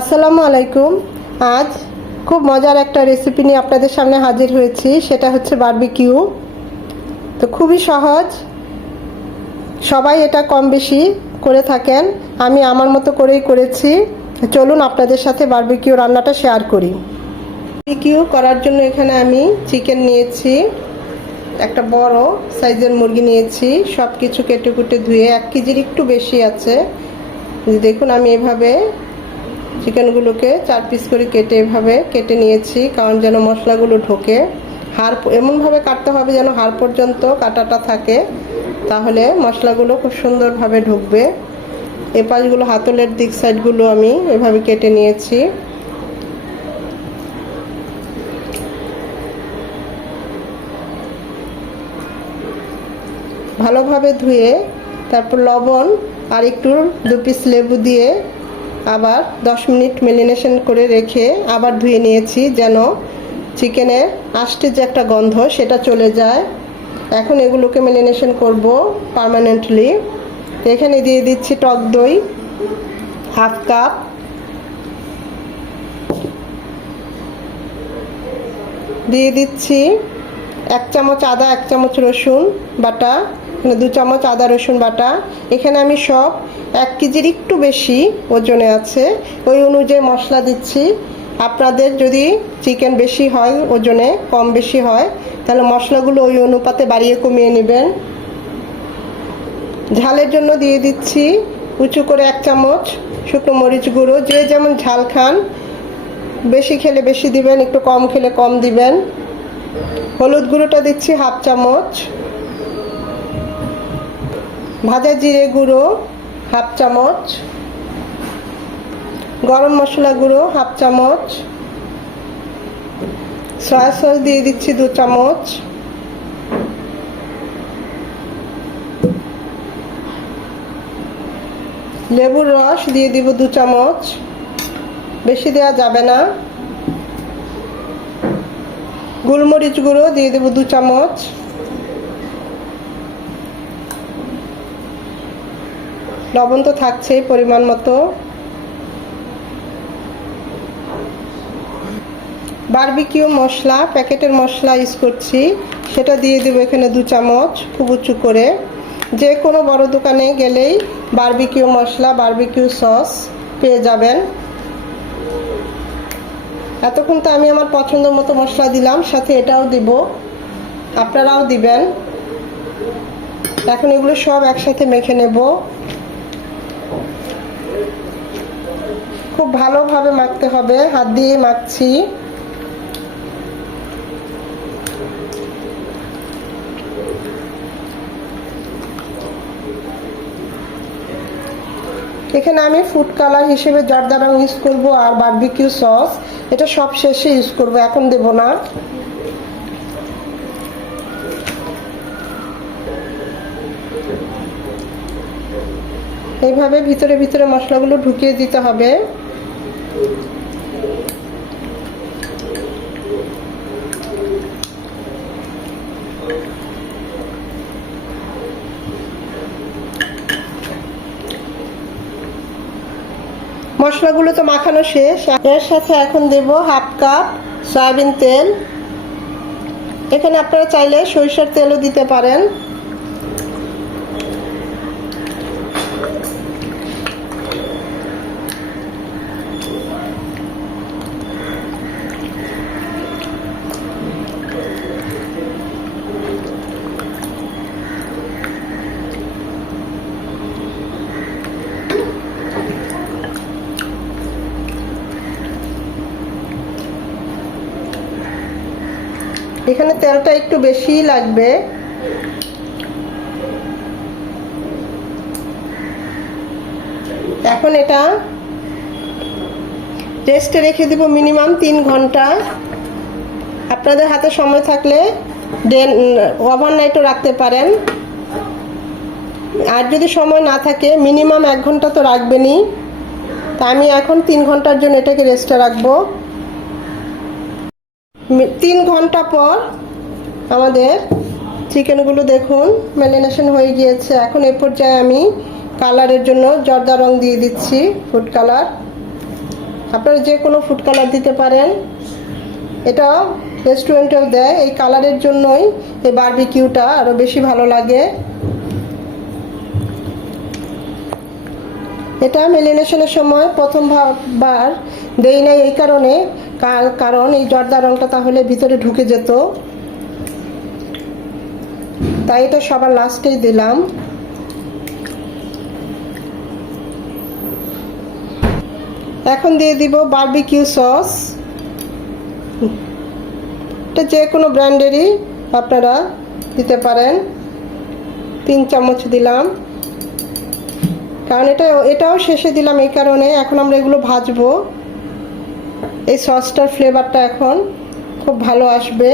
আসসালামু আলাইকুম। আজ খুব মজার একটা রেসিপি নিয়ে আপনাদের সামনে হাজির হয়েছি, সেটা হচ্ছে বার্বিকিউ তো খুবই সহজ। সবাই এটা কম বেশি করে থাকেন। আমি আমার মতো করেই করেছি। চলুন আপনাদের সাথে বার্বিকিউ রান্নাটা শেয়ার করি। বারবিকিউ করার জন্য এখানে আমি চিকেন নিয়েছি, একটা বড় সাইজের মুরগি নিয়েছি সব কিছু কেটে কুটে ধুয়ে, এক কেজির একটু বেশি আছে। দেখুন আমি এভাবে চিকেনগুলোকে চার পিস করে কেটে এভাবে কেটে নিয়েছি, কারণ যেন মশলাগুলো ঢোকে। হাড় এমনভাবে কাটতে হবে যেন হাড় পর্যন্ত কাটাটা থাকে, তাহলে মশলাগুলো খুব সুন্দরভাবে ঢুকবে। এ পাশগুলো হাতলের দিক সাইডগুলো আমি এভাবে কেটে নিয়েছি। ভালোভাবে ধুয়ে তারপর লবণ আর একটু দু পিস লেবু দিয়ে আবার দশ মিনিট মেরিনেশন করে রেখে আবার ধুয়ে নিয়েছি যেন চিকেনের আষ্টে যে একটা গন্ধ সেটা চলে যায়। এখন এগুলোকে মেরিনেশন করব পার্মানেন্টলি। এখানে দিয়ে দিচ্ছি টক দই, হাফ কাপ। দিয়ে দিচ্ছি এক চামচ আদা, এক চামচ রসুন বাটা মানে দু চামচ আদা রসুন বাটা। এখানে আমি সব এক কেজির একটু বেশি ওজনে আছে। ওই অনুযায়ী মশলা দিচ্ছি। আপনাদের যদি চিকেন বেশি হয়, ওজনে কম বেশি হয়, তাহলে মশলাগুলো ওই অনুপাতে বাড়িয়ে কমিয়ে নেবেন। ঝালের জন্য দিয়ে দিচ্ছি উঁচু করে এক চামচ শুকনো মরিচ গুঁড়ো। যে যেমন ঝাল খান, বেশি খেলে বেশি দিবেন, একটু কম খেলে কম দিবেন। হলুদ গুঁড়োটা দিচ্ছি হাফ চামচ। ভাজা জিরে গুঁড়ো হাফ চামচ। গরম মশলা গুঁড়ো, হাফ চামচ। সয়া সস দিয়ে দিচ্ছি দু চামচ। লেবুর রস দিয়ে দিব দু চামচ। বেশি দেওয়া যাবে না। গোলমরিচ গুঁড়ো দিয়ে দেবো দু চামচ। লবণ তো থাকছেই পরিমাণ মতো। বার্বিকিউ মশলা, প্যাকেটের মশলা ইউজ করছি। সেটা দিয়ে দেবো এখানে দু চামচ খুব উঁচু করে। যে কোনো বড় দোকানে গেলেই বার্বিকিউ মশলা, বার্বিকিউ সস পেয়ে যাবেন। এতক্ষণ তো আমি আমার পছন্দ মতো মশলা দিলাম, সাথে এটাও দিব। আপনারাও দিবেন। এখন এগুলো সব একসাথে মেখে নেব। খুব ভালোভাবে মাখতে হবে। হাত দিয়ে মাখছি। এখানে আমি ফুড কালার হিসেবে জর্দা ইউজ করব আর বারবিকিউ সস এটা সব শেষে ইউজ করব, এখন দেব না। এইভাবে ভিতরে ভিতরে মশলাগুলো ঢুকিয়ে দিতে হবে। মশলাগুলো তো মাখানো শেষ। এর সাথে এখন দেব হাফ কাপ সয়াবিন তেল। এখানে আপনারা চাইলে সরিষার তেলও দিতে পারেন। এখানে তেলটা একটু বেশিই লাগবে। এখন এটা রেস্টে রেখে দিব মিনিমাম তিন ঘণ্টা। আপনাদের হাতে সময় থাকলে ডেন ওভারনাইটও রাখতে পারেন। আর যদি সময় না থাকে মিনিমাম এক ঘণ্টা তো রাখবেনই। তা আমি এখন তিন ঘণ্টার জন্য এটাকে রেস্টে রাখব। তিন ঘণ্টা পর আমাদের চিকেনগুলো দেখুন ম্যারিনেশন হয়ে গিয়েছে। এখন এ পর্যায়ে আমি কালারের জন্য জর্দা রং দিয়ে দিচ্ছি ফুড কালার আপনারা যে কোনো ফুড কালার দিতে পারেন। এটা রেস্টুরেন্টেও দেয়। এই কালারের জন্যই এই বারবিকিউটা আরও বেশি ভালো লাগে। এটা মেলিনেশনের সময় প্রথম বার দেই নাই এই কারণে। কারণ এই জর্দা রঙটা তাহলে ভিতরে ঢুকে যেত। তাই এটা সবার লাস্টেই দিলাম। এখন দিয়ে দিব বারবিকিউ সস। এটা যে কোনো ব্র্যান্ডেরই আপনারা দিতে পারেন। তিন চামচ দিলাম। কারণ এটা এটাও শেষে দিলাম এই কারণে। এখন আমরা এগুলো ভাজবো। এই সসটার ফ্লেভারটা এখন খুব ভালো আসবে।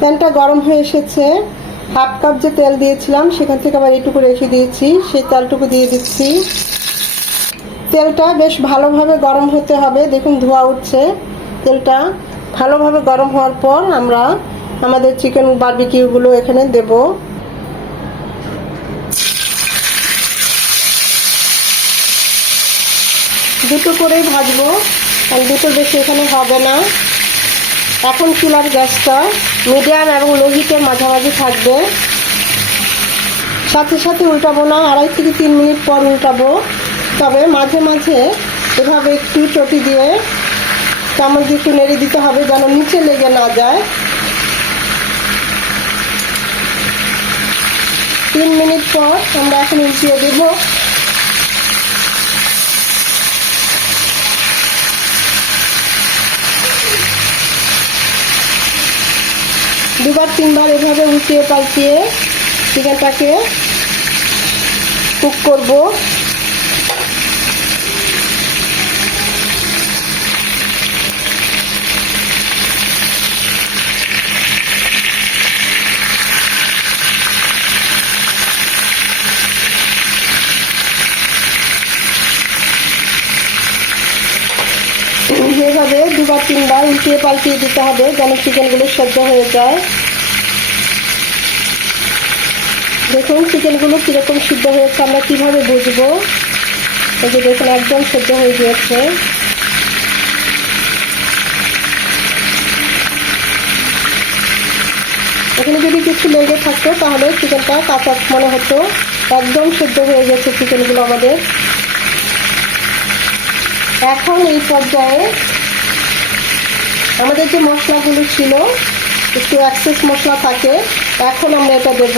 প্যানটা গরম হয়ে এসেছে। হাফ কাপ যে তেল দিয়েছিলাম, সেখান থেকে আবার এইটুকু রেখে দিয়েছি। সেই তেলটুকু দিয়ে দিচ্ছি। তেলটা বেশ ভালোভাবে গরম হতে হবে। দেখুন, ধোয়া উঠছে। তেলটা ভালোভাবে গরম হওয়ার পর আমরা আমাদের চিকেন বারবিকিউগুলো এখানে দেব। দুটো করেই ভাজবো। আর দুটো বেশি এখানে হবে না। এখন চুলার গ্যাসটা মিডিয়াম এবং লো হিটের মাঝামাঝি থাকবে। সাথে সাথে উল্টাবো না, আড়াই থেকে তিন মিনিট পর উল্টাবো। তবে মাঝে মাঝে এভাবে একটু চটি দিয়ে চামচ একটু নেড়ে দিতে হবে যেন নিচে লেগে না যায়। তিন মিনিট পর আমরা এখন উল্টিয়ে দেবো। দুবার তিনবার এভাবে উল্টিয়ে পাল্টিয়ে চিকেনটাকে কুক করব এভাবে দুবার তিনবার উল্টিয়ে পাল্টিয়ে দিতে হবে যেন চিকেনগুলো সেদ্ধ হয়ে যায়। দেখুন চিকেনগুলো কীরকম সিদ্ধ হয়েছে, আমরা কীভাবে বুঝব? এই যে দেখুন, একদম সেদ্ধ হয়ে গিয়েছে। এখানে যদি কিছু লেগে থাকতো তাহলে চিকেনটা কাঁচা মনে হতো। একদম সেদ্ধ হয়ে গেছে চিকেনগুলো আমাদের। এখন এই পর্যায়ে আমাদের যে মশলাগুলো ছিল, একটু অ্যাক্সেস মশলা থাকে, এখন আমরা এটা দেব।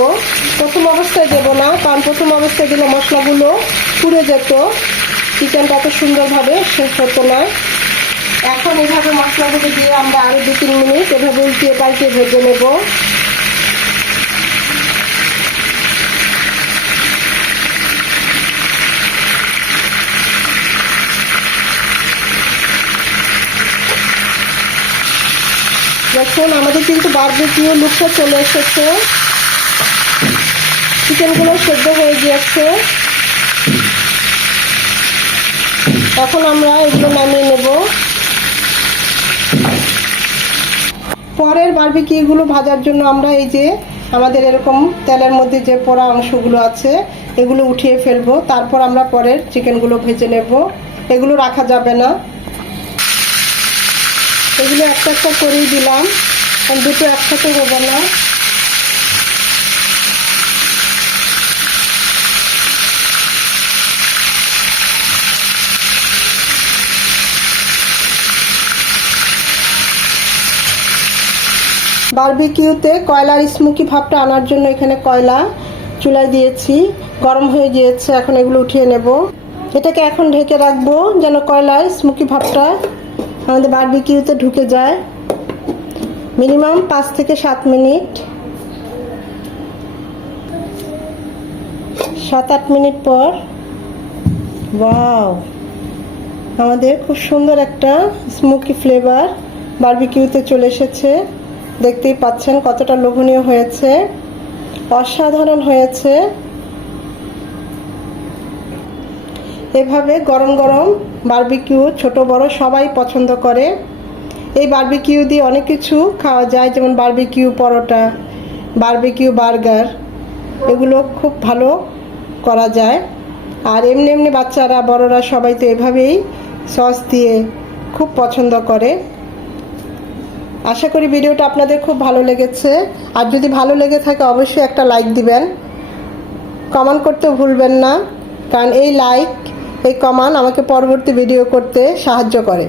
প্রথম অবস্থায় দেব না, কারণ প্রথম অবস্থায় দিলে মশলাগুলো পুড়ে যেত। চিকেনটা এত সুন্দরভাবে শেষ হতো না। এখন এভাবে মশলাগুলো দিয়ে আমরা আরও দু তিন মিনিট এভাবে উল্টিয়ে পাল্টিয়ে ভেজে নেব। দেখুন, আমাদের কিন্তু বারবিকিউ লুকটা চলে এসেছে। চিকেনগুলো সেদ্ধ হয়ে গিয়েছে। এখন আমরা এগুলো নামিয়ে নেব। পরের বারবিকিউগুলো ভাজার জন্য আমরা এই যে আমাদের এরকম তেলের মধ্যে যে পোড়া অংশগুলো আছে, এগুলো উঠিয়ে ফেলব। তারপর আমরা পরের চিকেনগুলো ভেজে নেব। এগুলো রাখা যাবে না। এগুলো একটা একটা করেই দিলাম। দুটো একসাথে হবে না। বারবিকিউতে কয়লার স্মোকি ভাবটা আনার জন্য এখানে কয়লা চুলায় দিয়েছি। গরম হয়ে গিয়েছে, এখন এগুলো উঠিয়ে নেব। এটাকে এখন ঢেকে রাখব যেন কয়লার স্মোকি ভাবটা আমাদের বারবিকিউতে ঢুকে যায়। মিনিমাম পাঁচ থেকে সাত মিনিট। সাত, আট মিনিট পর। ওয়াও। আমাদের খুব সুন্দর একটা স্মোকি ফ্লেভার বারবিকিউতে চলে এসেছে। দেখতেই পাচ্ছেন কতটা লোভনীয় হয়েছে। অসাধারণ হয়েছে। এভাবে গরম গরম বারবিকিউ ছোট, বড় সবাই পছন্দ করে। এই বারবিকিউ দিয়ে অনেক কিছু খাওয়া যায়, যেমন বারবিকিউ পরোটা বারবিকিউ বার্গার এগুলো খুব ভালো করা যায়। আর এমনি এমনি বাচ্চারা, বড়রা সবাই তো এভাবেই সস দিয়ে খুব পছন্দ করে। আশা করি ভিডিওটা আপনাদের খুব ভালো লেগেছে। আর যদি ভালো লেগে থাকে, অবশ্যই একটা লাইক দিবেন। কমেন্ট করতে ভুলবেন না। কারণ এই লাইক এই কমান আমাকে পরবর্তী ভিডিও করতে সাহায্য করে।